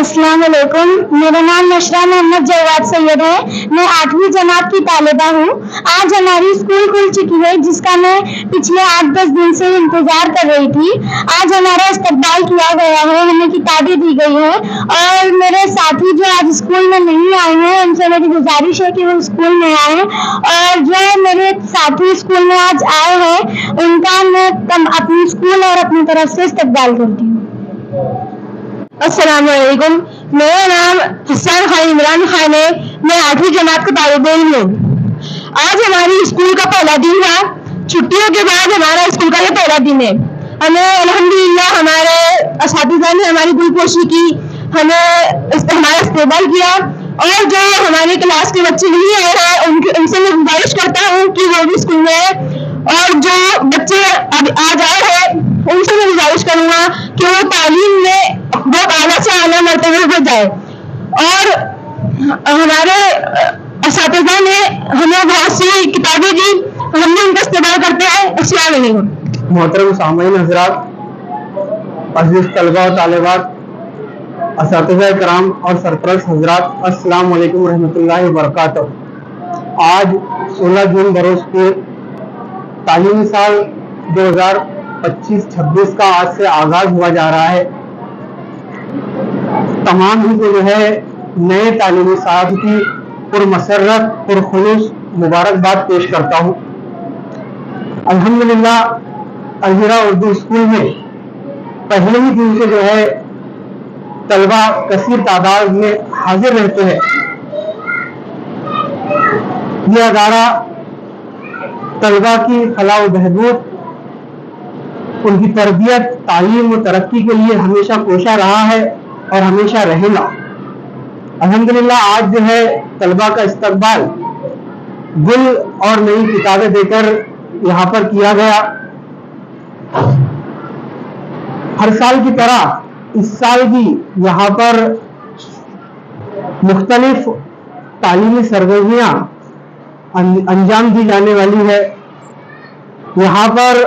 अस्सलाम वालेकुम। मेरा नाम नशरा मोहम्मद जवाद सैयद है। मैं 8वीं जमात की तालिबा हूँ। आज हमारी स्कूल खुल चुकी है, जिसका मैं पिछले 8-10 दिन से इंतजार कर रही थी। आज हमारा इस्तकबाल किया गया है, हमें किताबें दी गई है और मेरे साथी जो आज स्कूल में नहीं आए हैं, उनसे मेरी गुजारिश है कि वो स्कूल में आए। और जो मेरे साथी स्कूल में आज आए हैं, उनका मैं अपनी स्कूल और अपनी तरफ से इस्तकबाल करती हूँ। अस्सलाम वालेकुम। मेरा नाम हसन खान इमरान खान है। मैं 8वीं जमात का तालिब इल्म हूँ। आज हमारी स्कूल का पहला दिन था। छुट्टियों के बाद हमारा स्कूल का ये पहला दिन है। हमें अल्हम्दुलिल्लाह हमारे असातिज़ा ने हमारी दिलपोशी की, हमें हमारा इस्तेमाल किया। और जो हमारे क्लास के बच्चे नहीं आए हैं, उनसे मैं गुजारिश करता हूँ कि वो भी स्कूल में आए। और जो बच्चे आज आए हैं, उनसे मैं गुजारिश करूंगा कि वो तालीम में बहुत आला से आला मर्तबे पर जाए। और हमारे असातिज़ा ने हमें बहुत सी किताबें दी, हमने उनका इस्तेमाल करते हैं। अस्सलाम वालेकुम। मोहतरम सामईन हज़रात, अज़ीज़ तलबा और तालिबात, असातिज़ा कराम और सरपरस्त हज़रात, अस्सलाम वालेकुम रहमतुल्लाहि व बरकातहू। आज 16 जून बरोज़ को तालीमी साल 2025-26 का आज से आगाज हुआ जा रहा है। तमाम ही जो है नए तालीमी साल की पुरमसरत पुरखुलूस मुबारकबाद पेश करता हूँ। अल्हम्दुलिल्लाह अलहिरा उर्दू स्कूल में पहले ही दिन से जो है तलबा कसीर तादाद में हाजिर रहते हैं। यह अदारा तलबा की फलाह बहबूद, उनकी तरबियत, तालीम और तरक्की के लिए हमेशा कोशा रहा है और हमेशा रहेगा। अल्हम्दुलिल्लाह आज जो है तलबा का इस्तकबाल गुल और नई किताबें देकर यहाँ पर किया गया। हर साल की तरह इस साल भी यहाँ पर मुख्तलिफ तालीमी सरगर्मियाँ अंजाम दी जाने वाली है। यहाँ पर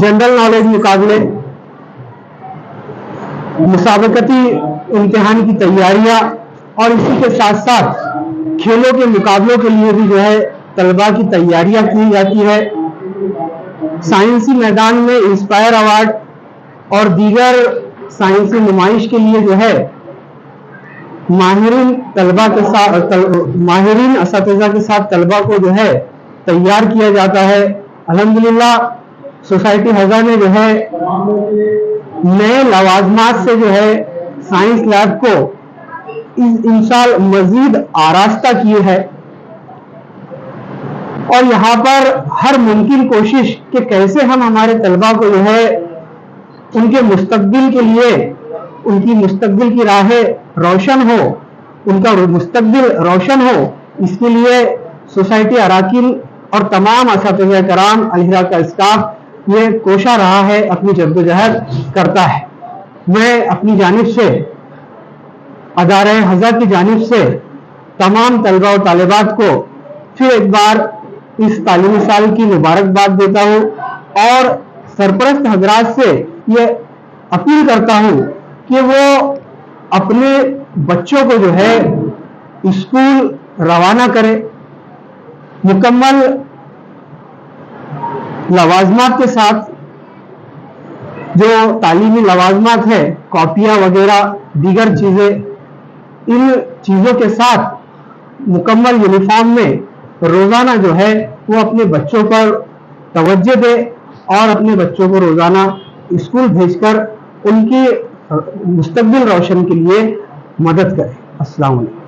जनरल नॉलेज मुकाबले, मुसाबकती इम्तिहान की तैयारियां और इसी के साथ साथ खेलों के मुकाबलों के लिए भी जो है तलबा की तैयारियां की जाती है। साइंसी मैदान में इंस्पायर अवार्ड और दीगर साइंसी नुमाइश के लिए जो है माहिरीन तलबा के साथ माहिरीन असातिज़ा के साथ तलबा को जो है तैयार किया जाता है। अल्हम्दुलिल्लाह सोसाइटी हज़ा ने जो है नए लवाजमात से जो है साइंस लैब को इस साल मजीद आरास्ता किए है और यहाँ पर हर मुमकिन कोशिश कि कैसे हम हमारे तलबा को जो है उनके मुस्तकबिल के लिए, उनकी मुस्तकबिल की राहें रोशन हो, उनका मुस्तकबिल रोशन हो, इसके लिए सोसाइटी अराकीन और तमाम असातिज़ा कराम, अलहिरा का स्टाफ ये कोशा रहा है, अपनी जद्दोजहद करता है। मैं अपनी जानिब से, अदारे हज़ा की जानिब से तमाम तलबा और तालिबात को फिर एक बार इस तालीमी साल की मुबारकबाद देता हूँ और सरपरस्त हजरात से ये अपील करता हूँ कि वो अपने बच्चों को जो है स्कूल रवाना करें, मुकम्मल लवाजमात के साथ। जो तालीमी लवाजमात है, कॉपियाँ वगैरह दीगर चीज़ें, इन चीज़ों के साथ मुकम्मल यूनिफॉर्म में रोज़ाना जो है वो अपने बच्चों पर तवज्जो दे और अपने बच्चों को रोज़ाना स्कूल भेजकर उनकी मुस्तकबिल रोशन के लिए मदद करें। अस्सलाम वालेकुम।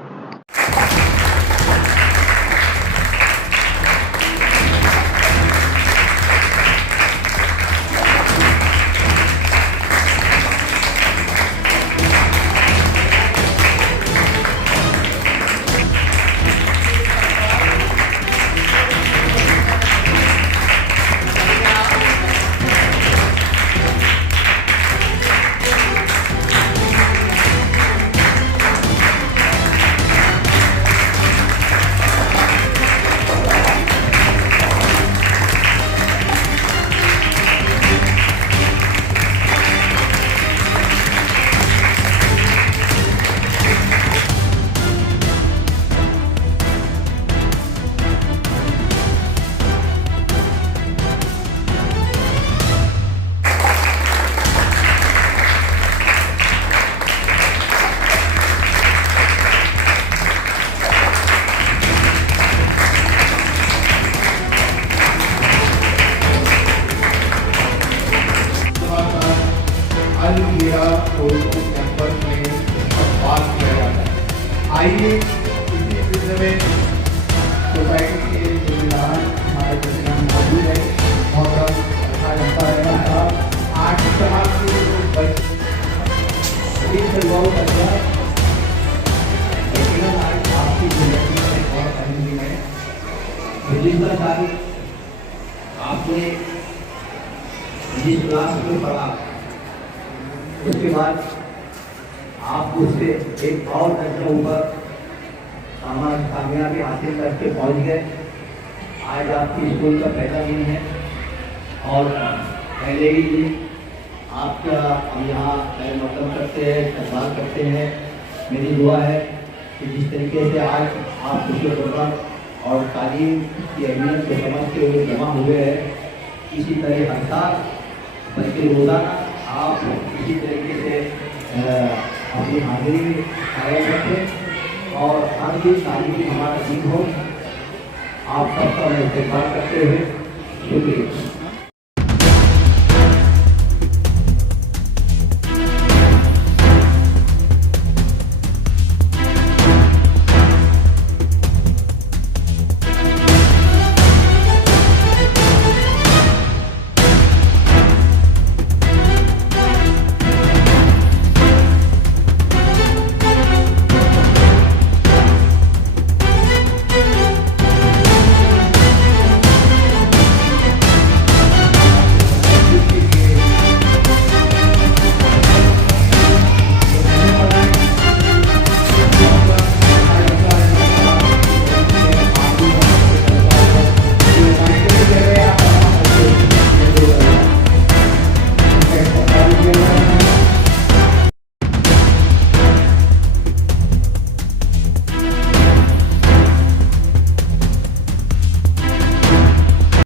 कैंपस में बात किया जाता है। आइए इसी सिलसिले में सोसाइटी के जिम्मेदार हमारे प्रेसिडेंट मौजूद है, मोहतरम अच्छा लगता है। आज की समाज के जो बच्चे बहुत अच्छा, लेकिन आज आपकी जिंदगी में बहुत अहम दिन है। जिस तारीख आपने जिस क्लास में पढ़ा, उसके बाद आप उससे एक और दर्जा ऊपर कामयाबी हासिल करके पहुंच गए। आज आपकी स्कूल का पहला दिन है और पहले ही दिन आपका हम यहाँ मतलब करते हैं, इस्तेमाल करते हैं। मेरी दुआ है कि जिस तरीके से आज आप खुशी और तालीम की अहमियत को समझते हुए जमा हुए हैं, इसी तरह हर साल बल्कि रोज़ाना आप इसी तरीके से अपनी हाजिरी कायम रखें और हर दिन तालीम हमारा दिन हो। आप सबका मैं इस्तेमाल करते हुए शुक्रिया।